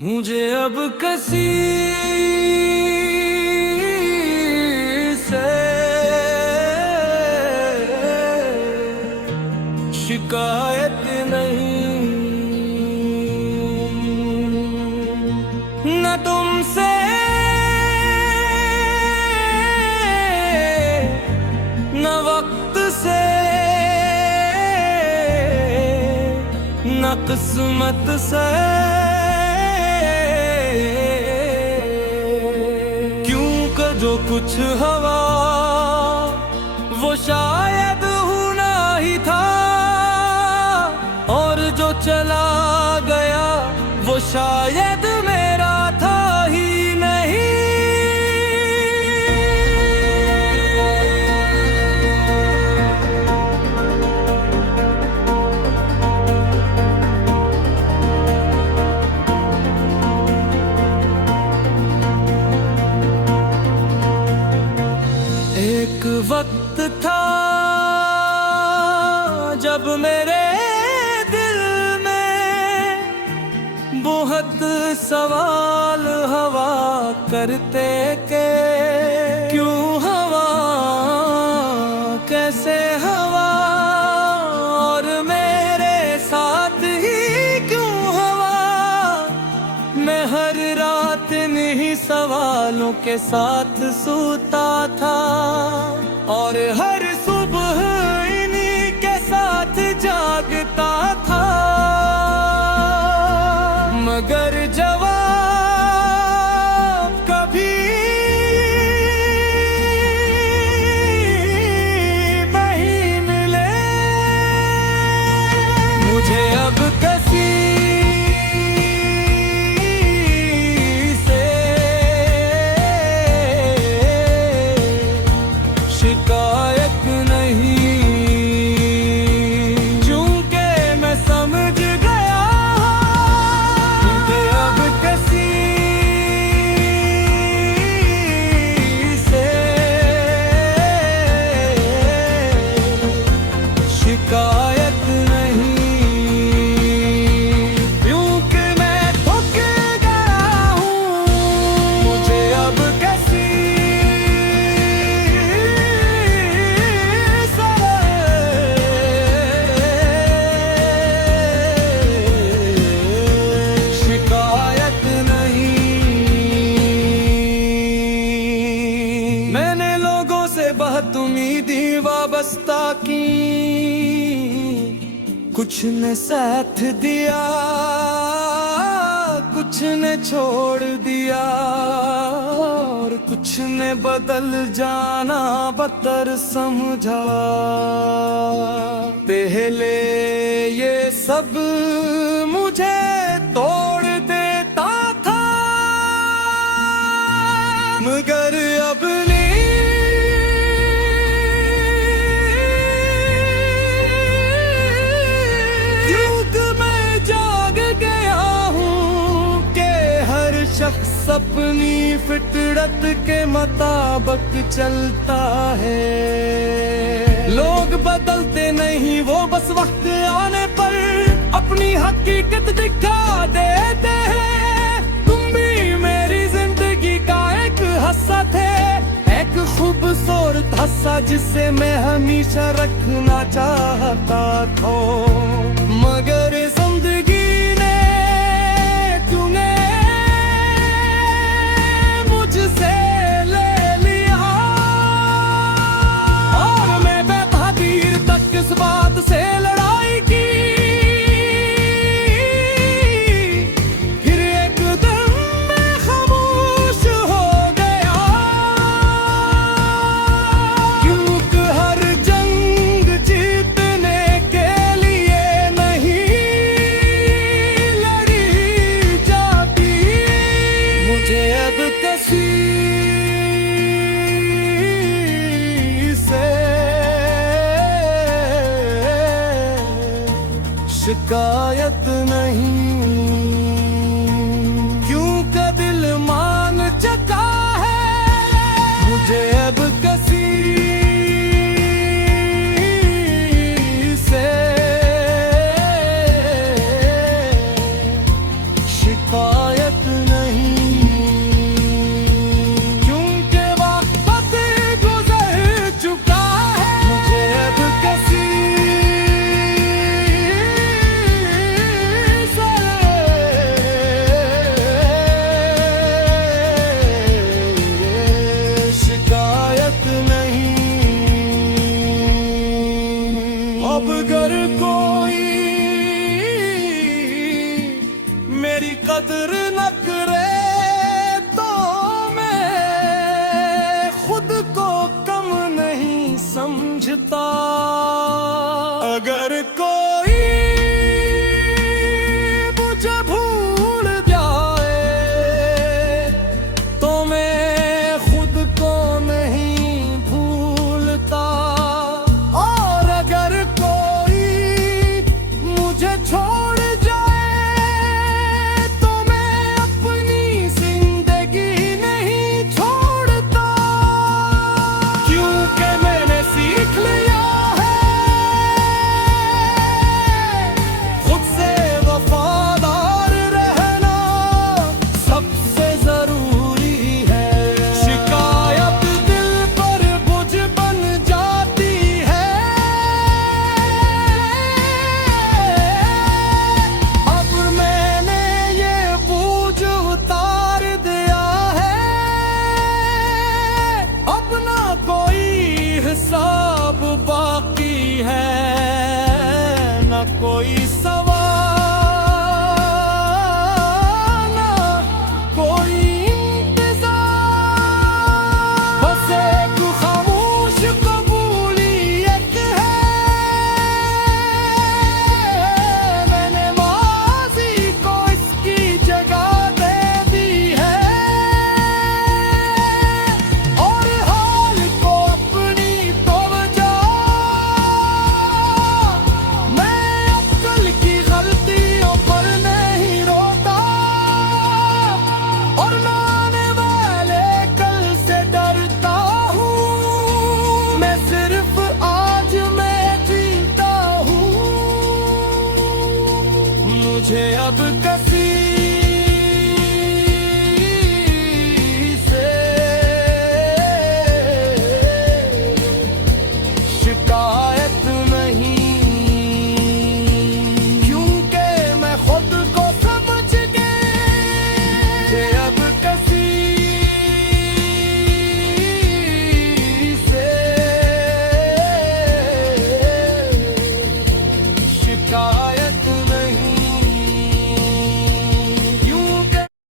मुझे अब किसी से शिकायत नहीं, न तुमसे न वक्त से न किस्मत से। जो कुछ हवा वो शायद होना ही था, और जो चला गया वो शायद मेरा था ही नहीं। एक वक्त था जब मेरे दिल में बहुत सवाल हवा करते के, क्यों हवा, कैसे हवा, और मेरे साथ ही क्यों हवा। मैं हर रात इन्हीं सवालों के साथ सोता था, और हर सुबह इन्हीं के साथ जागता था। मगर जवाब कभी नहीं मिले। मुझे अब किसी शिकायत नहीं, क्योंकि मैं समझ गया मुझे अब किसी से शिकायत नहीं, क्योंकि मैं थक गया हूँ। मुझे अब किसी उम्मीदी वाबस्ता की, कुछ ने साथ दिया कुछ ने छोड़ दिया, और कुछ ने बदल जाना बदतर समझा। पहले ये सब मुझे तोड़ देता था, मगर अब शख्स अपनी फितरत के मुताबिक चलता है। लोग बदलते नहीं, वो बस वक्त आने पर अपनी हकीकत दिखा देते हैं। तुम भी मेरी जिंदगी का एक हिस्सा थे, एक खूबसूरत हिस्सा जिसे मैं हमेशा रखना चाहता था। मगर जिंदगी से ले लिया, और मैं बेतहादीर तक इस बात से लड़ाई की। फिर एक दिन मैं खामोश हो गया, क्योंकि हर जंग जीतने के लिए नहीं लड़ी जाती। मुझे अब किसी शिकायत नहीं, क्योंकि दिल मान चुका है। मुझे अब किसी से शिकायत कदर न